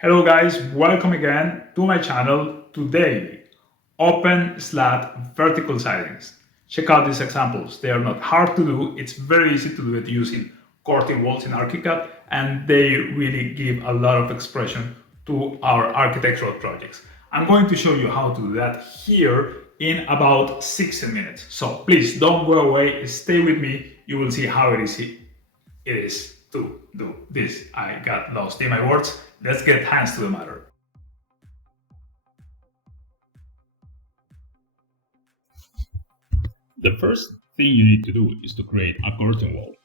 Hello guys, welcome again to my channel. Today, open slat vertical sidings. Check out these examples. They are not hard to do. It's very easy to do it using curtain walls in Archicad, and they really give a lot of expression to our architectural projects. I'm going to show you how to do that here in about 60 minutes. So please don't go away, stay with me. You will see how it is to do this. I got lost in my words. Let's get hands to the matter. The first thing you need to do is to create a curtain wall.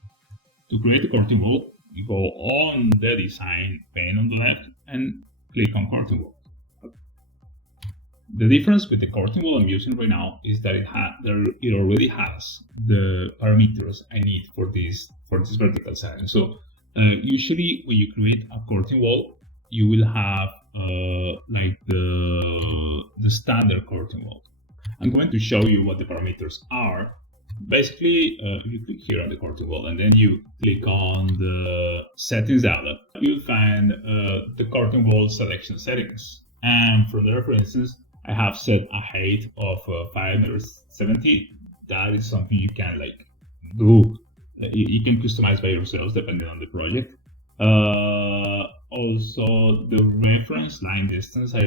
To create a curtain wall, you go on the design pane on the left and click on curtain wall. The difference with the curtain wall I'm using right now is that it already has the parameters I need for this vertical siding. So usually when you create a curtain wall, you will have like the standard curtain wall. I'm going to show you what the parameters are. Basically, if you click here on the curtain wall and then you click on the settings data, you'll find the curtain wall selection settings. And from there, for instance, I have set a height of 5 meters 70. That is something you can do. You can customize by yourselves depending on the project. Also, the reference line distance, I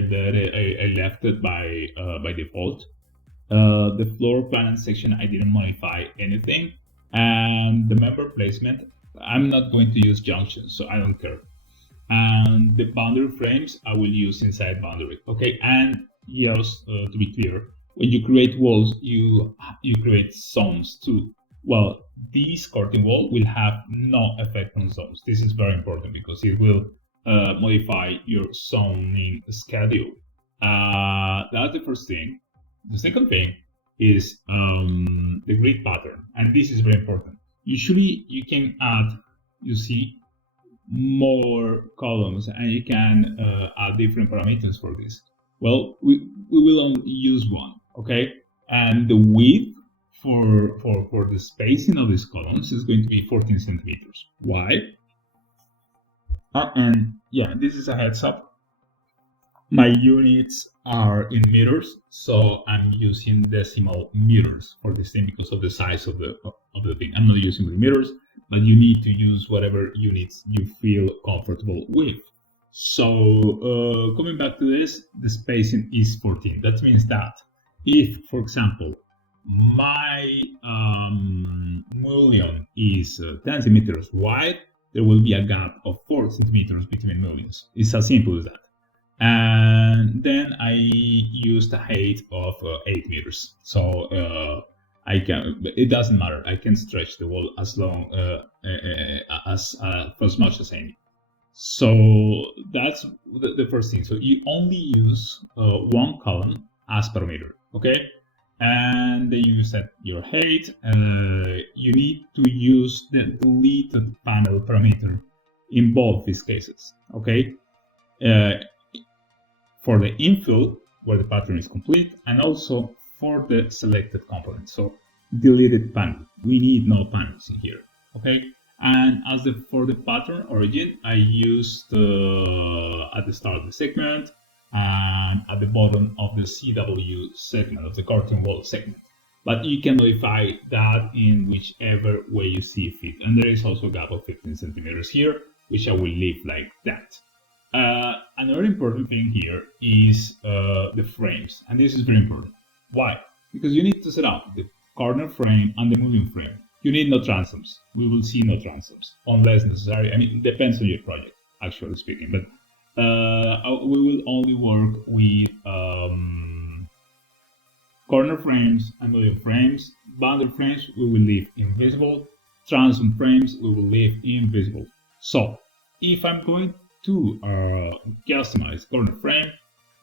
left it by default. The floor plan section, I didn't modify anything. And the member placement, I'm not going to use junctions, so I don't care. And the boundary frames, I will use inside boundary. Okay, and yes, to be clear, when you create walls, you create zones too. Well, this curtain wall will have no effect on zones. This is very important because it will modify your zoning schedule. That's the first thing. The second thing is the grid pattern, and this is very important. Usually you can add, you see, more columns, and you can add different parameters for this. Well, we will only use one, okay? And the width for the spacing of these columns is going to be 14 centimeters. Why? And yeah, this is a heads up. My units are in meters, so I'm using decimal meters for this thing because of the size of the thing. I'm not using millimeters, but you need to use whatever units you feel comfortable with. So coming back to this, the spacing is 14. That means that if, for example, my mullion is 10 centimeters wide, there will be a gap of 4 centimeters between mullions. It's as simple as that. And then I used a height of 8 meters. So it doesn't matter. I can stretch the wall as long as much as I need. So that's the first thing. So you only use one column as parameter, okay? And then you set your height. You need to use the deleted panel parameter in both these cases, okay? For the infill, where the pattern is complete, and also for the selected component. So deleted panel. We need no panels in here, okay? And for the pattern origin, I used at the start of the segment and at the bottom of the CW segment, of the curtain wall segment. But you can modify that in whichever way you see fit. And there is also a gap of 15 centimeters here, which I will leave like that. Another important thing here is the frames, and this is very important. Why? Because you need to set up the corner frame and the moving frame. You need no transoms. We will see no transoms unless necessary. I mean, it depends on your project, actually speaking. But we will only work with corner frames and moving frames. Boundary frames we will leave invisible. Transom frames we will leave invisible. So if I'm going to customize corner frame,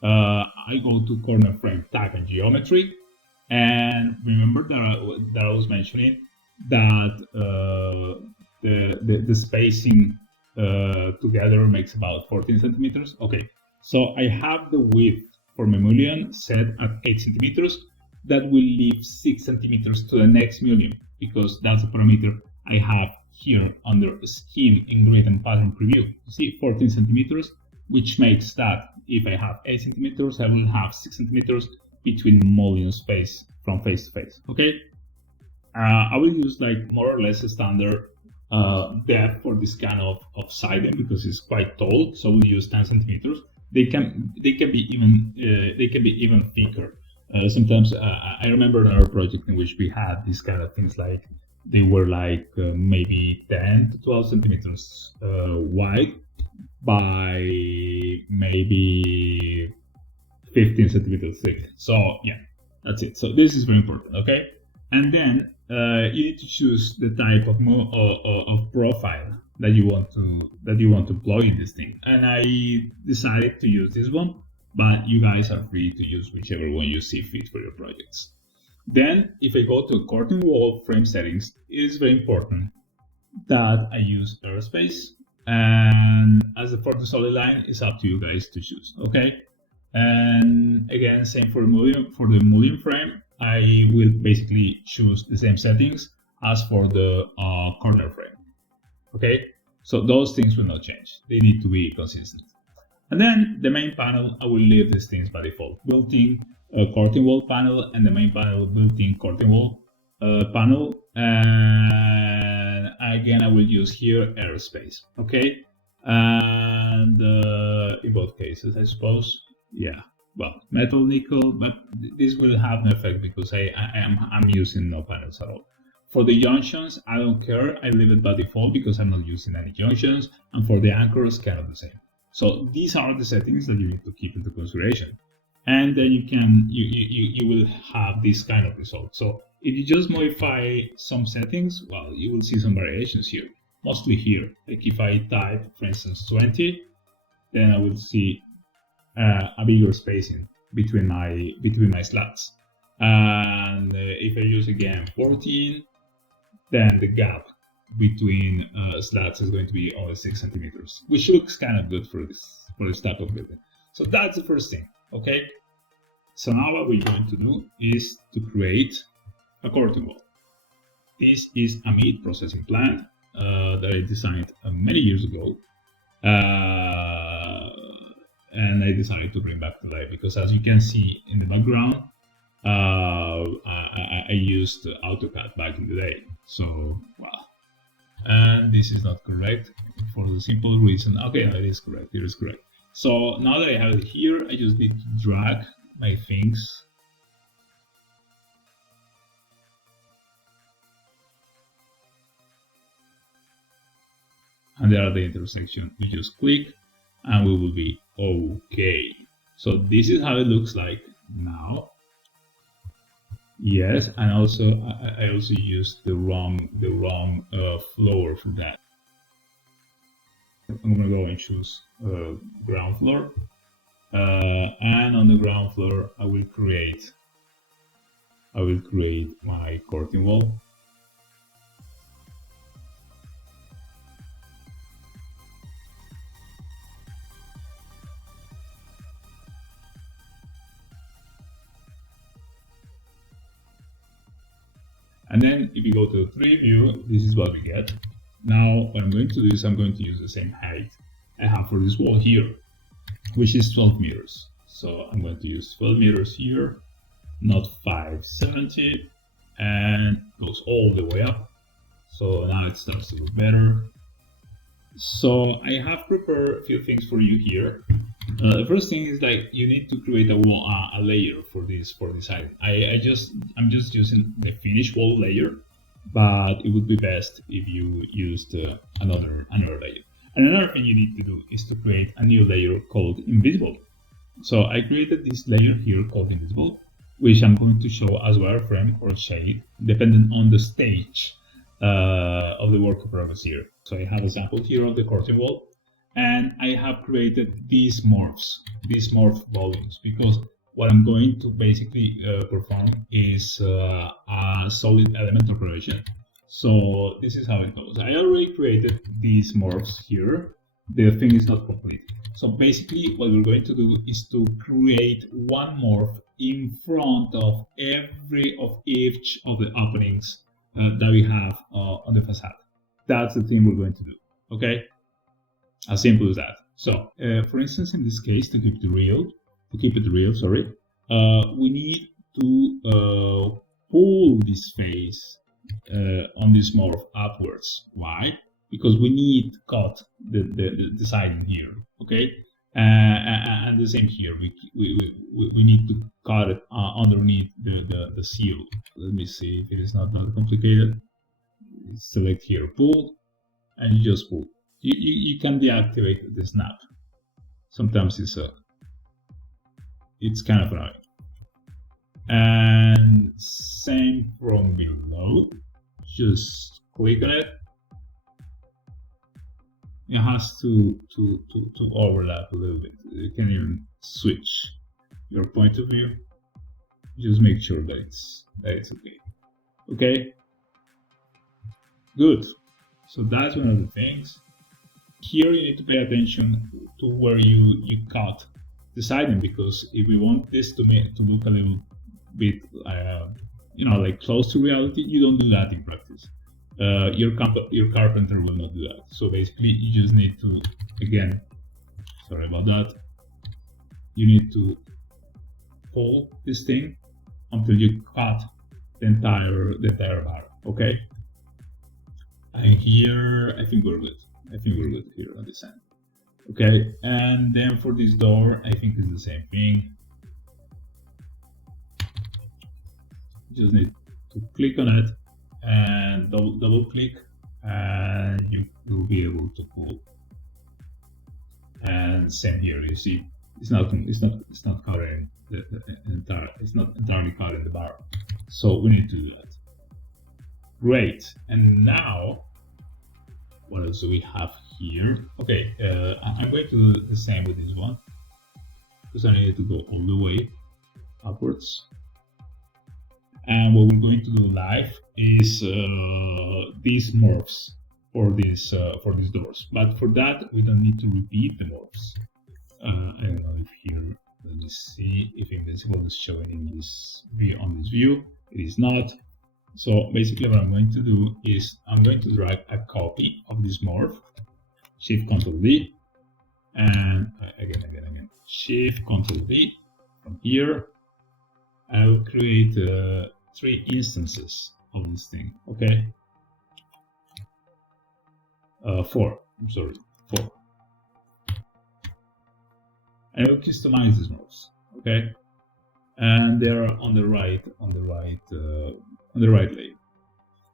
I go to corner frame type and geometry, and remember that I was mentioning that the spacing together makes about 14 centimeters. Okay, so I have the width for my mullion set at 8 centimeters. That will leave 6 centimeters to the next mullion because that's a parameter I have here under scheme in grid and pattern preview. You see 14 centimeters which makes that if I have 8 centimeters, I will have 6 centimeters between mullion space from face to face. Okay, I will use like more or less a standard depth for this kind of siding because it's quite tall. So we'll use 10 centimeters. They can be even thicker. Sometimes I remember another project in which we had these kind of things like they were like maybe 10 to 12 centimeters wide by maybe 15 centimeters thick. So yeah, that's it. So this is very important. Okay, and then you need to choose the type of profile that you want to plug in this thing. And I decided to use this one, but you guys are free to use whichever one you see fit for your projects. Then, if I go to curtain wall frame settings, it is very important that I use airspace. And as for the solid line, it's up to you guys to choose. Okay. And again, same for the mullion frame. I will basically choose the same settings as for the corner frame. Okay, so those things will not change. They need to be consistent. And then the main panel, I will leave these things by default. Built-in curtain wall panel and the main panel built-in curtain wall panel. And again, I will use here airspace. Okay, and in both cases, I suppose. Yeah, well, metal, nickel, but this will have no effect because I'm using no panels at all. For the junctions, I don't care. I leave it by default because I'm not using any junctions. And for the anchors, kind of the same. So these are the settings that you need to keep into consideration. And then you will have this kind of result. So if you just modify some settings, well, you will see some variations here. Mostly here. Like if I type, for instance, 20, then I will see a bigger spacing between my slats. And if I use again 14, then the gap between slats is going to be only 6 centimeters, which looks kind of good for this type of building. So that's the first thing. Okay. So now what we're going to do is to create a curtain wall. This is a meat processing plant that I designed many years ago. And I decided to bring back to life because, as you can see in the background, I used Archicad back in the day. So, well, and this is not correct for the simple reason. Okay, no, it is correct. It is correct. So now that I have it here, I just need to drag my things. And there at the intersection, we just click and we will be okay. So this is how it looks like now. Yes, and also I also used the wrong floor for that. I'm gonna go and choose ground floor, and on the ground floor I will create my curtain wall. And then if you go to the 3D view, this is what we get. Now what I'm going to do is I'm going to use the same height I have for this wall here, which is 12 meters. So I'm going to use 12 meters here, not 570, and goes all the way up. So now it starts to look better. So I have prepared a few things for you here. The first thing is like you need to create a layer for this item. I'm just using the finished wall layer, but it would be best if you used another layer. And another thing you need to do is to create a new layer called invisible. So I created this layer here called invisible, which I'm going to show as wireframe or shade, depending on the stage of the work in progress here. So I have a sample here of the curtain wall. And I have created these morphs, these morph volumes, because what I'm going to basically perform is a solid element operation. So this is how it goes. I already created these morphs here. The thing is not complete. So basically what we're going to do is to create one morph in front of each of the openings that we have on the facade. That's the thing we're going to do. Okay? As simple as that. So, for instance, in this case, to keep it real, sorry, we need to pull this face on this morph upwards. Why? Because we need to cut the siding here, okay? And the same here. We need to cut it underneath the seal. Let me see if it is not that complicated. Select here, pull, and you just pull. You can deactivate the snap. Sometimes it's kind of annoying. And same from below. Just click on it. It has to overlap a little bit. You can even switch your point of view. Just make sure that it's okay. Okay. Good. So that's one of the things. Here you need to pay attention to where you cut the siding, because if we want this to look a little bit, like close to reality, you don't do that in practice. Your carpenter will not do that. So basically, you just need to, again, sorry about that. You need to pull this thing until you cut the entire bar. Okay. And here, I think we're good. Here on this end. Okay, and then for this door, I think it's the same thing. Just need to click on it and double click, and you will be able to pull. And same here. You see, it's not covering the entire. It's not entirely covering the bar. So we need to do that. Great. And now, what else do we have here? Okay, I'm going to do the same with this one, because I need to go all the way upwards. And what we're going to do live is these morphs for these doors. But for that, we don't need to repeat the morphs. I don't know if here. Let me see if invincible is showing in this view on this view. It is not. So basically what I'm going to do is I'm going to drag a copy of this morph, Shift Ctrl V, and again, Shift Ctrl V. From here, I will create 3 instances of this thing, okay? 4, I'm sorry, 4. And I will customize these morphs, okay? And they're on the right layer.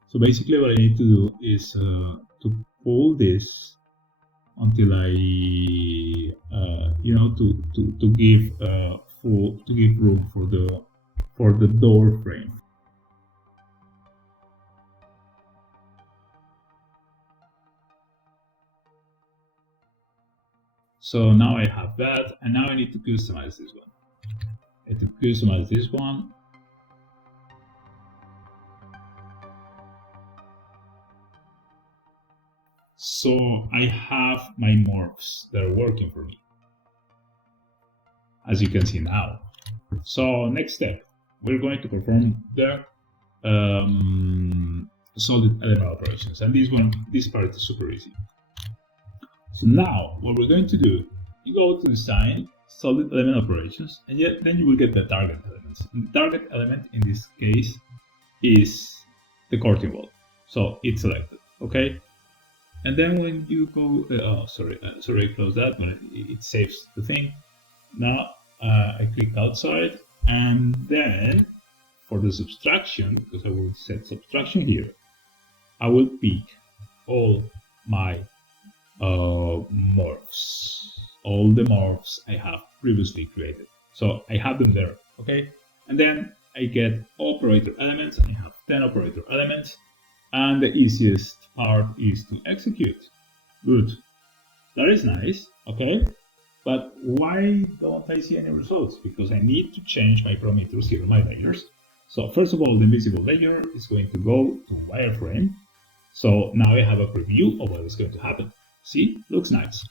So basically what I need to do is to pull this until I to give room for the door frame. So now I have that, and now I need to customize this one. I have to customize this one. So I have my morphs that are working for me, as you can see now. So next step, we're going to perform the solid element operations, and this part is super easy. So now what we're going to do, you go to design solid element operations, and then you will get the target elements. And the target element in this case is the curtain wall, so it's selected. Okay. And then when you go, sorry, I closed that, but it saves the thing. Now I click outside, and then for the subtraction, because I will set subtraction here, I will pick all my morphs, all the morphs I have previously created. So I have them there, okay? And then I get operator elements, and I have 10 operator elements. And the easiest part is to execute. Good. That is nice, okay? But why don't I see any results? Because I need to change my parameters here, my layers. So first of all, the invisible layer is going to go to wireframe. So now I have a preview of what is going to happen. See, looks nice.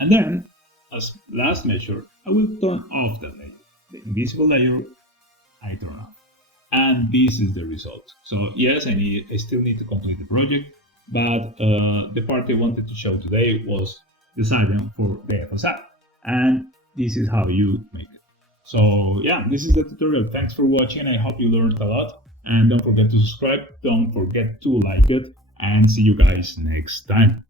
And then, as last measure, I will turn off that layer. The invisible layer, I turn off. And this is the result. So yes, I still need to complete the project, but the part I wanted to show today was the siding for the facade. And this is how you make it. So yeah, this is the tutorial. Thanks for watching. I hope you learned a lot. And don't forget to subscribe. Don't forget to like it. And see you guys next time.